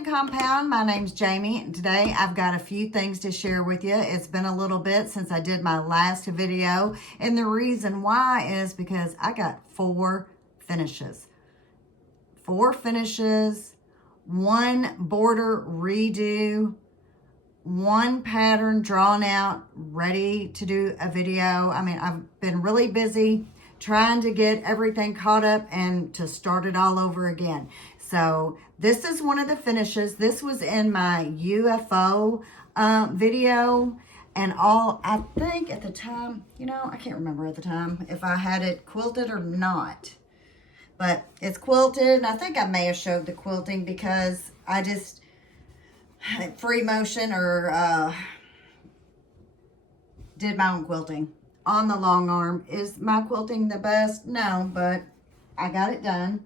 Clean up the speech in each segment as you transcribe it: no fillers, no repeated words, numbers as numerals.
morning, compound. My name's Jamie, and today I've got a few things to share with you. It's been a little bit since I did my last video, and the reason why is because I got four finishes. Four finishes, one border redo, one pattern drawn out, ready to do a video. I mean, I've been really busy trying to get everything caught up and to start it all over again. So this is one of the finishes. This was in my UFO video, and I think at the time, I can't remember at the time if I had it quilted or not, but it's quilted, and I think I may have showed the quilting because I just free motion or did my own quilting on the long arm. Is my quilting the best? No, but I got it done.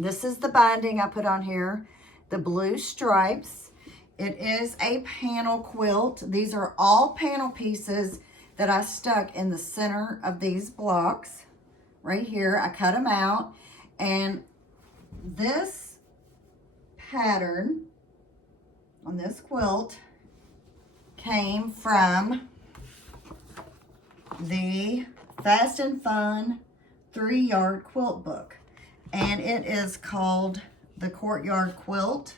This is the binding I put on here, the blue stripes. It is a panel quilt. These are all panel pieces that I stuck in the center of these blocks right here. I cut them out, and this pattern on this quilt came from the Fast and Fun 3-yard quilt book, and it is called the Courtyard Quilt.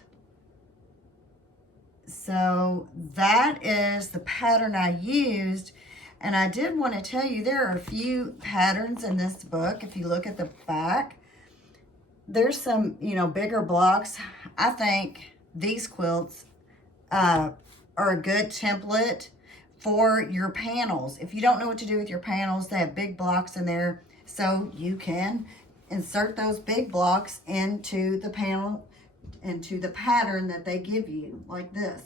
So that is the pattern I used, and I did want to tell you there are a few patterns in this book. If you look at the back, there's some bigger blocks. I think these quilts are a good template for your panels. If you don't know what to do with your panels, they have big blocks in there, so you can insert those big blocks into the panel, into the pattern that they give you, like this.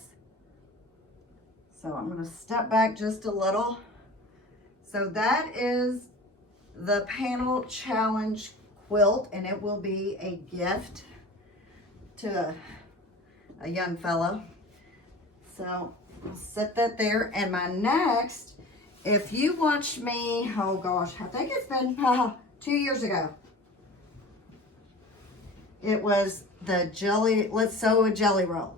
So I'm going to step back just a little. So that is the panel challenge quilt, and it will be a gift to a young fellow. So I'll set that there. And my next, if you watched me, oh gosh, I think it's been 2 years ago. It was the Let's Sew a Jelly Roll.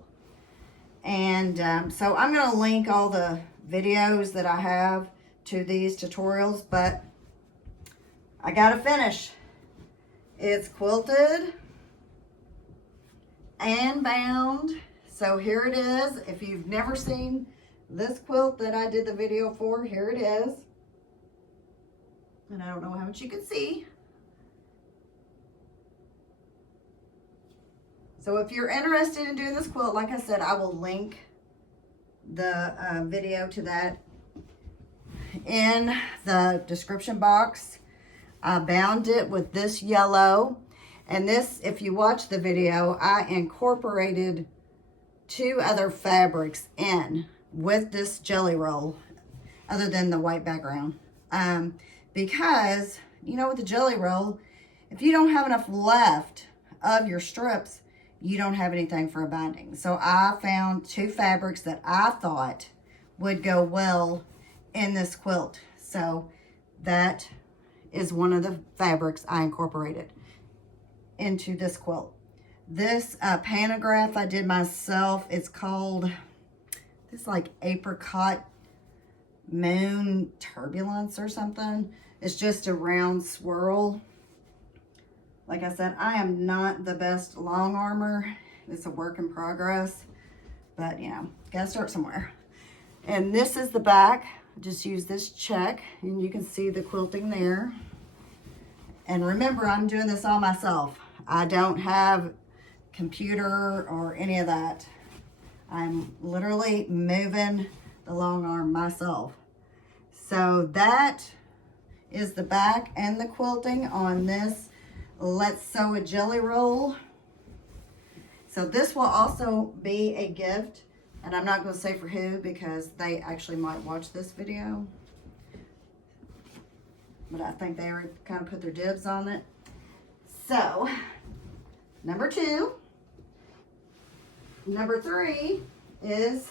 And so I'm going to link all the videos that I have to these tutorials, but I got to finish. It's quilted and bound. So here it is. If you've never seen this quilt that I did the video for, here it is. And I don't know how much you can see. So if you're interested in doing this quilt, like I said, I will link the video to that in the description box. I bound it with this yellow. And this, if you watch the video, I incorporated 2 other fabrics in with this jelly roll other than the white background, because with the jelly roll, if you don't have enough left of your strips, you don't have anything for a binding. So I found 2 fabrics that I thought would go well in this quilt. So that is one of the fabrics I incorporated into this quilt. This pantograph I did myself. It's called, this like apricot moon turbulence or something. It's just a round swirl. Like I said, I am not the best long armor. It's a work in progress, but gotta start somewhere. And this is the back. Just use this check, and you can see the quilting there. And remember, I'm doing this all myself. I don't have computer or any of that. I'm literally moving the long arm myself. So that is the back and the quilting on this Let's Sew a Jelly Roll. So this will also be a gift, and I'm not going to say for who because they actually might watch this video, but I think they already kind of put their dibs on it. So number 2. Number 3 is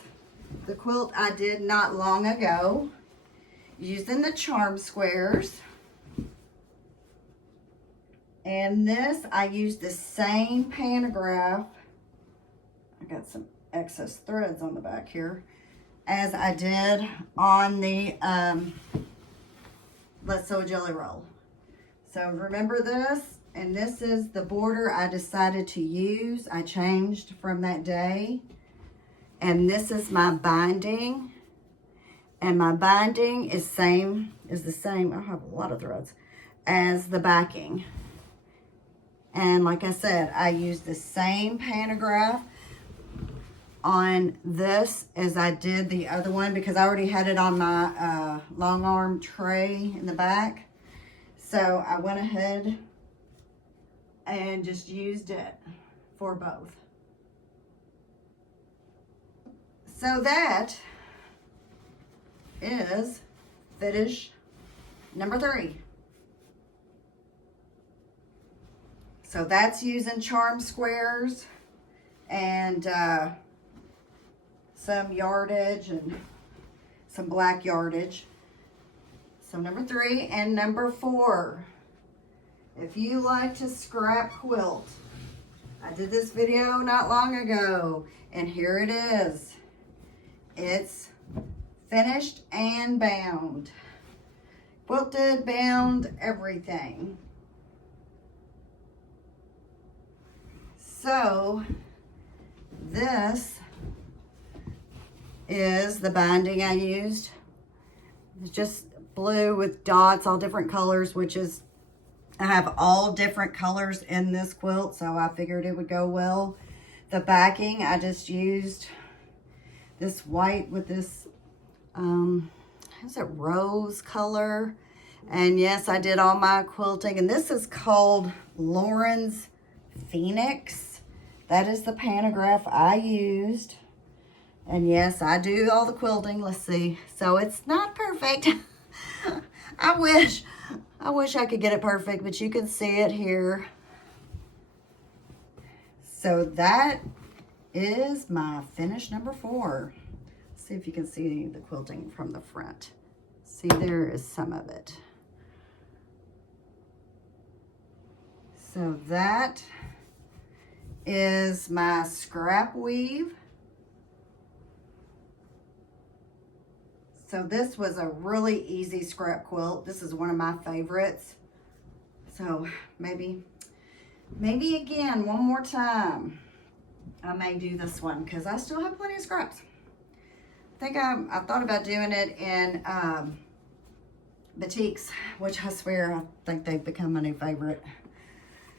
the quilt I did not long ago using the charm squares. And this, I used the same pantograph. I got some excess threads on the back here, as I did on the Let's Sew a Jelly Roll. So remember this, and this is the border I decided to use. I changed from that day. And this is my binding. And my binding is the same, I have a lot of threads, as the backing. And like I said, I used the same pantograph on this as I did the other one because I already had it on my long arm tray in the back. So I went ahead and just used it for both. So that is finish number 3. So that's using charm squares and some yardage and some black yardage. So number 3 and number 4. If you like to scrap quilt, I did this video not long ago, and here it is. It's finished and bound. Quilted, bound, everything. So this is the binding I used. It's just blue with dots, all different colors, which is, I have all different colors in this quilt, so I figured it would go well. The backing, I just used this white with this, is it rose color? And yes, I did all my quilting, and this is called Lauren's Phoenix. That is the pantograph I used. And yes, I do all the quilting. Let's see. So it's not perfect. I wish I could get it perfect, but you can see it here. So that is my finish number 4. Let's see if you can see the quilting from the front. See, there is some of it. So that is my scrap weave. So this was a really easy scrap quilt. This is one of my favorites. So maybe again, one more time, I may do this one because I still have plenty of scraps. I think I thought about doing it in batiks, which I swear I think they've become my new favorite.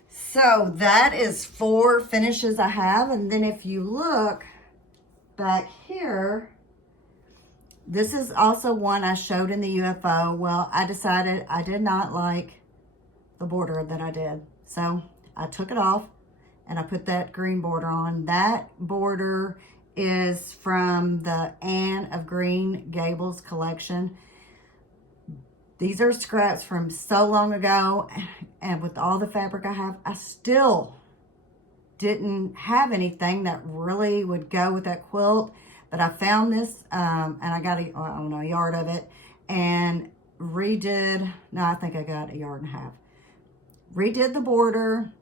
So that is 4 finishes I have. And then if you look back here, this is also one I showed in the UFO. Well, I decided I did not like the border that I did. So I took it off and I put that green border on. That border is from the Anne of Green Gables collection. These are scraps from so long ago, and with all the fabric I have, I still didn't have anything that really would go with that quilt. But I found this, and I got a yard of it, and redid, no, I think I got a yard and a half. Redid the border,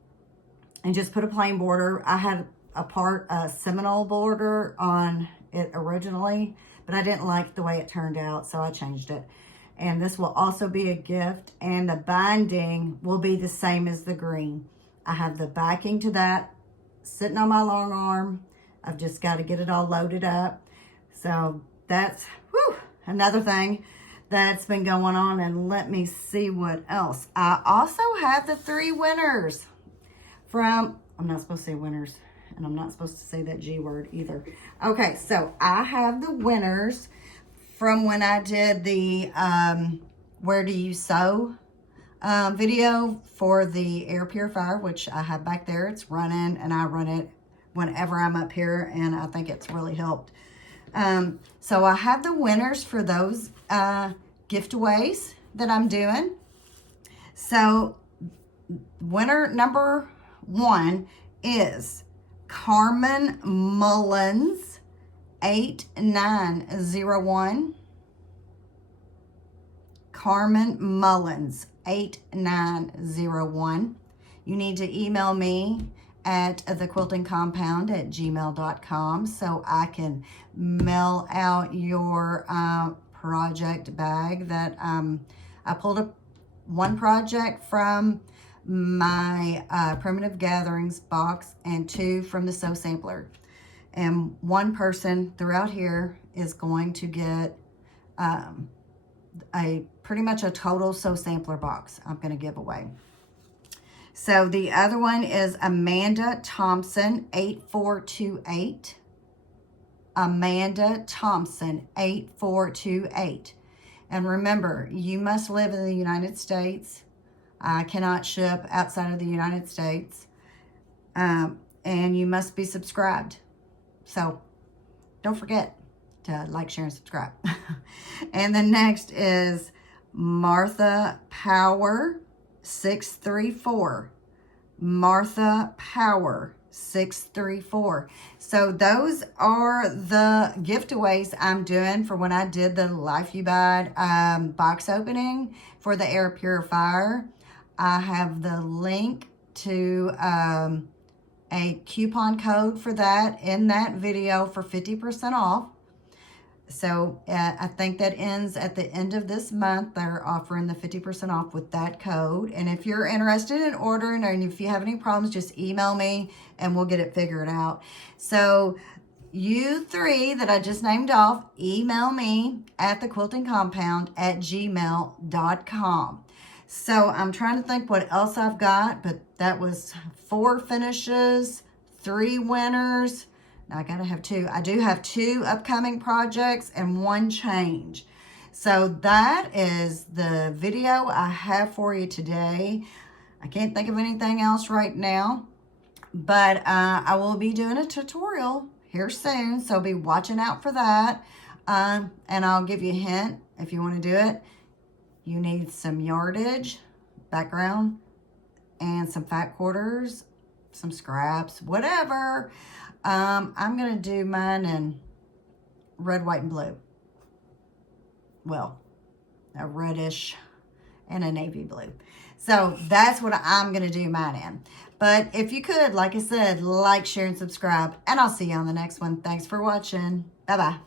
and just put a plain border. I had a Seminole border on it originally, but I didn't like the way it turned out, so I changed it. And this will also be a gift, and the binding will be the same as the green. I have the backing to that sitting on my long arm. I've just got to get it all loaded up. So that's another thing that's been going on. And let me see what else. I also have the 3 winners from, I'm not supposed to say winners, and I'm not supposed to say that G word either. Okay, so I have the winners from when I did the Where Do You Sew video for the air purifier, which I have back there. It's running, and I run it whenever I'm up here, and I think it's really helped. So I have the winners for those giveaways that I'm doing. So winner number 1 is Carmen Mullins 8901. Carmen Mullins 8901. You need to email me at thequiltingcompound@gmail.com so I can mail out your project bag that I pulled up one project from my Primitive Gatherings box and 2 from the Sew Sampler. And one person throughout here is going to get pretty much a total Sew Sampler box I'm going to give away. So the other one is Amanda Thompson 8428. Amanda Thompson 8428. And remember, you must live in the United States. I cannot ship outside of the United States. And you must be subscribed. So don't forget to like, share, and subscribe. And the next is Martha Power 634. Martha Power 634. So those are the giveaways I'm doing for when I did the Lifubide box opening for the air purifier. I have the link to a coupon code for that in that video for 50% off. So I think that ends at the end of this month. They're offering the 50% off with that code. And if you're interested in ordering, or if you have any problems, just email me and we'll get it figured out. So you 3 that I just named off, email me at thequiltingcompound@gmail.com. So I'm trying to think what else I've got, but that was 4 finishes, 3 winners. Now I gotta have 2. I do have 2 upcoming projects and 1 change. So that is the video I have for you today. I can't think of anything else right now, but I will be doing a tutorial here soon, so be watching out for that. And I'll give you a hint if you want to do it. You need some yardage, background, and some fat quarters, some scraps, whatever. I'm going to do mine in red, white, and blue. Well, a reddish and a navy blue. So that's what I'm going to do mine in. But if you could, like I said, like, share, and subscribe. And I'll see you on the next one. Thanks for watching. Bye-bye.